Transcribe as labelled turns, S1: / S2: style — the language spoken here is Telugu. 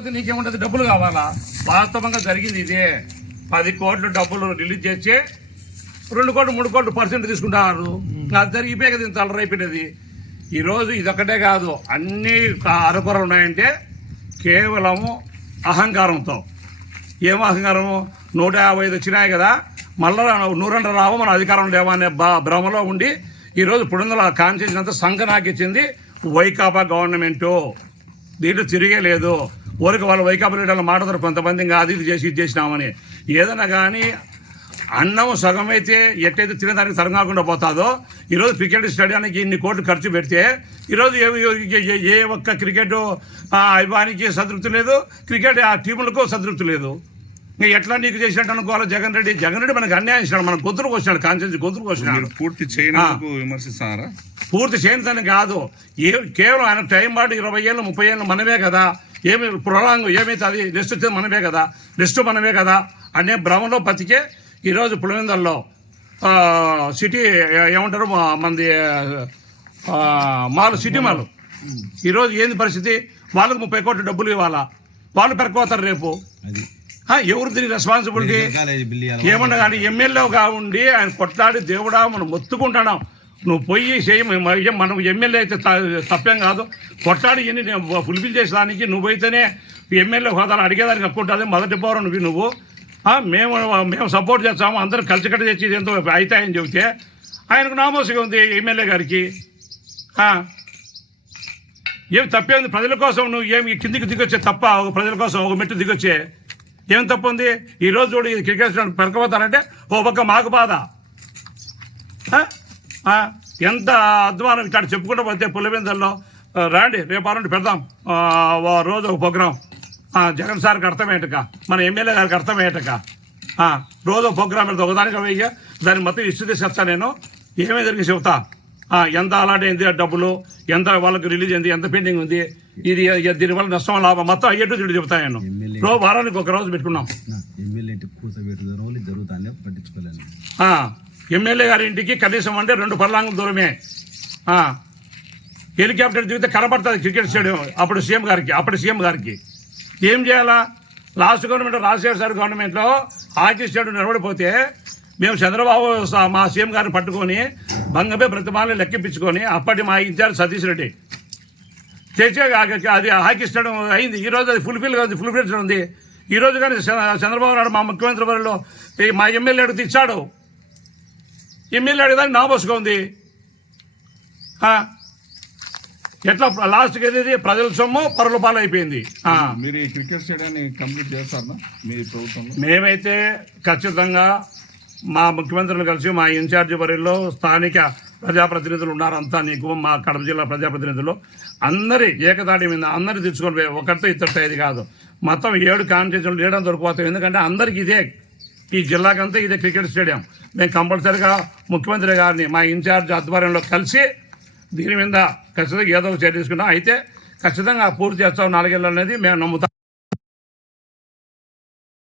S1: లేకపోతే నీకేముంటది డబ్బులు కావాలా? వాస్తవంగా జరిగింది ఇదే. పది కోట్ల డబ్బులు రిలీజ్ చేసి రెండు కోట్లు మూడు కోట్లు పర్సెంట్ తీసుకుంటారు. అది జరిగిపోయి కదా ఇంత అలరైపోయినది ఈరోజు ఇదొక్కటే కాదు. అన్ని అరకొరలు ఉన్నాయంటే కేవలము అహంకారంతో. ఏం అహంకారము? నూట యాభై ఐదు వచ్చినాయి కదా. మళ్ళా నూరంట రావు మన అధికారం లేవా అనే బా భ్రమలో ఉండి ఈరోజు పుడిందల కాన్స్టిట్యూషన్ సంఘ నాకు ఇచ్చింది వైకాపా గవర్నమెంటు. దీంట్లో తిరిగే లేదు. ఊరికి వాళ్ళు వైకాపా లీడర్లు మాట్లాడతారు కొంతమంది ఇంకా అది ఇది చేసి ఇది చేసినామని. ఏదైనా కానీ అన్నం సగం అయితే ఎట్టయితే తినేదానికి సగం కాకుండా పోతాదో ఈరోజు క్రికెట్ స్టేడియానికి ఇన్ని కోట్లు ఖర్చు పెడితే ఈరోజు ఏ ఏ- ఏ- ఒక్క క్రికెట్ ఆ, అభిమానికి సంతృప్తి లేదు క్రికెట్ ఆ టీములకు సంతృప్తి లేదు. ఇంకా ఎట్లా నీకు చేసినట్టు అనుకోవాలి జగన్ రెడ్డి. జగన్ రెడ్డి మనకు అన్యాయం ఇచ్చినాడు మన గొంతులకు వచ్చినాడు కాన్సెన్స్ గొంతులకు వచ్చినాడు
S2: పూర్తి చేయనందుకు విమర్శిస్తున్నారా
S1: పూర్తి చేయనిదని కాదు. ఏ కేవలం ఆయన టైం పాటు ఇరవై ఏళ్ళు ముప్పై ఏళ్ళు మనమే కదా. ఏమి ప్రొలాంగ్ ఏమైతుంది నెక్స్ట్ వచ్చేది మనమే కదా. నెక్స్ట్ మనమే కదా. అనే భ్రమంలో బతికే ఈరోజు పులివెందల్లో సిటీ ఏమంటారు మనది మాల్ సిటీ మాల్. ఈరోజు ఏంది పరిస్థితి? వాళ్ళకు ముప్పై కోట్ల డబ్బులు ఇవ్వాలా? వాళ్ళు పెరకపోతారు రేపు. ఎవరు దీని రెస్పాన్సిబిలిటీ. ఏమన్నా కానీ ఎమ్మెల్యేగా ఉండి ఆయన కొట్లాడి దేవుడా మనం మొత్తుకుంటున్నాం. నువ్వు పోయి చేయి మనం ఎమ్మెల్యే అయితే తప్పేం కాదు. కొట్లాడి ఇన్ని నేను ఫుల్ఫిల్ చేసేదానికి నువ్వైతేనే ఎమ్మెల్యే హోదాలు అడిగేదానికి హక్కు ఉంటుంది. మొదటి పౌరం నువ్వు నువ్వు. మేము మేము సపోర్ట్ చేస్తాము. అందరం కలిసికట్ట తెచ్చి ఎంతో అవుతాయని చెబితే ఆయనకు నామోసుగా ఉంది ఎమ్మెల్యే గారికి. ఏం తప్పేంది ప్రజల కోసం నువ్వు ఏమి కిందికి దిగొచ్చే తప్ప ఒక ప్రజల కోసం ఒక మెట్టు దిగొచ్చే ఏం తప్పు ఉంది? ఈ రోజు చూడు క్రికెట్ స్టేడియం పెరకపోతారంటే ఓ పక్క మాకు బాధ. ఎంత అధ్వానం ఇక్కడ చెప్పుకుంటూ పోతే పులివెందల్లో రాండి రేపు ఆరండి పెడదాం. ఓ రోజు ఒక ప్రోగ్రాం. జగన్ సార్కి అర్థమయ్యేటక మన ఎమ్మెల్యే గారికి అర్థమయ్యేటక. రోజు ఒక ప్రోగ్రాం పెడతా ఒకదానికి వెయ్యి దాన్ని మొత్తం ఇష్ట తీసుకొస్తా నేను. ఏమేమి జరిగి చెబుతా ఎంత అలాంటి ఎంత డబ్బులు? ఎంత వాళ్ళకి రిలీజ్ అయింది? ఎంత పెండింగ్ ఉంది? ఇది దీనివల్ల నష్టం లాభం మొత్తం అయ్యేట్టు తిరిగి చెబుతా నేను. రోజు వారానికి ఒక రోజు పెట్టుకున్నాం.
S3: ఎమ్మెల్యే జరుగుతానే పట్టించుకోలేను.
S1: గారి ఇంటికి కనీసం అంటే రెండు పర్లాంగుల దూరమే. హెలికాప్టర్ దిగితే కనబడుతుంది క్రికెట్ స్టేడియం. అప్పుడు సీఎం గారికి అప్పుడు సీఎం గారికి. ఏం చేయాలా? లాస్ట్ గవర్నమెంట్ రాజశేఖర సార్ గవర్నమెంట్లో హాకీ స్టేడియం నిలబడిపోతే మేము చంద్రబాబు మా సీఎం గారిని పట్టుకొని బంగపై ప్రతిమాలను లెక్కింపించుకొని అప్పటి మా ఇన్ఛార్జ్ సతీష్ రెడ్డి తెచ్చే అది హాకీ స్టేడియం అయింది. ఈ రోజు అది ఫుల్ఫిల్ ఉంది ఫుల్ఫిల్ ఉంది ఈ రోజు కానీ చంద్రబాబు నాయుడు మా ముఖ్యమంత్రి వారిలో మా ఎమ్మెల్యే అడిగితే ఇచ్చాడు. ఎమ్మెల్యే అడిగేదానికి నా బస్సుగా ఉంది. ఎట్లా లాస్ట్కి ఏది ప్రజల సొమ్ము పరుల పాలు అయిపోయింది.
S2: మీరు ఈ క్రికెట్ స్టేడియాన్ని కంప్లీట్ చేస్తారా? మీ ప్రభుత్వంలో?
S1: మేమైతే ఖచ్చితంగా మా ముఖ్యమంత్రులు కలిసి మా ఇన్ఛార్జి వరిలో స్థానిక ప్రజాప్రతినిధులు ఉన్నారు. అంతా నీకు మా కడప జిల్లా ప్రజాప్రతినిధులు. అందరి ఏకదాటి మీద అందరి తెచ్చుకొని పోయి ఒకరితో ఇద్దరితో ఇది కాదు. మొత్తం ఏడు కాన్స్టిట్యూషన్లు ఏడు దొరికిపోతాం ఎందుకంటే అందరికి ఇదే. ఈ జిల్లాకంతా ఇదే క్రికెట్ స్టేడియం. మేము కంపల్సరీగా ముఖ్యమంత్రి గారిని మా ఇన్ఛార్జ్ ఆధ్వర్యంలో కలిసి దీని మీద ఖచ్చితంగా ఏదో ఒక చర్య తీసుకున్నాం అయితే ఖచ్చితంగా పూర్తి చేస్తాం నాలుగేళ్ళు అనేది మేము నమ్ముతాం.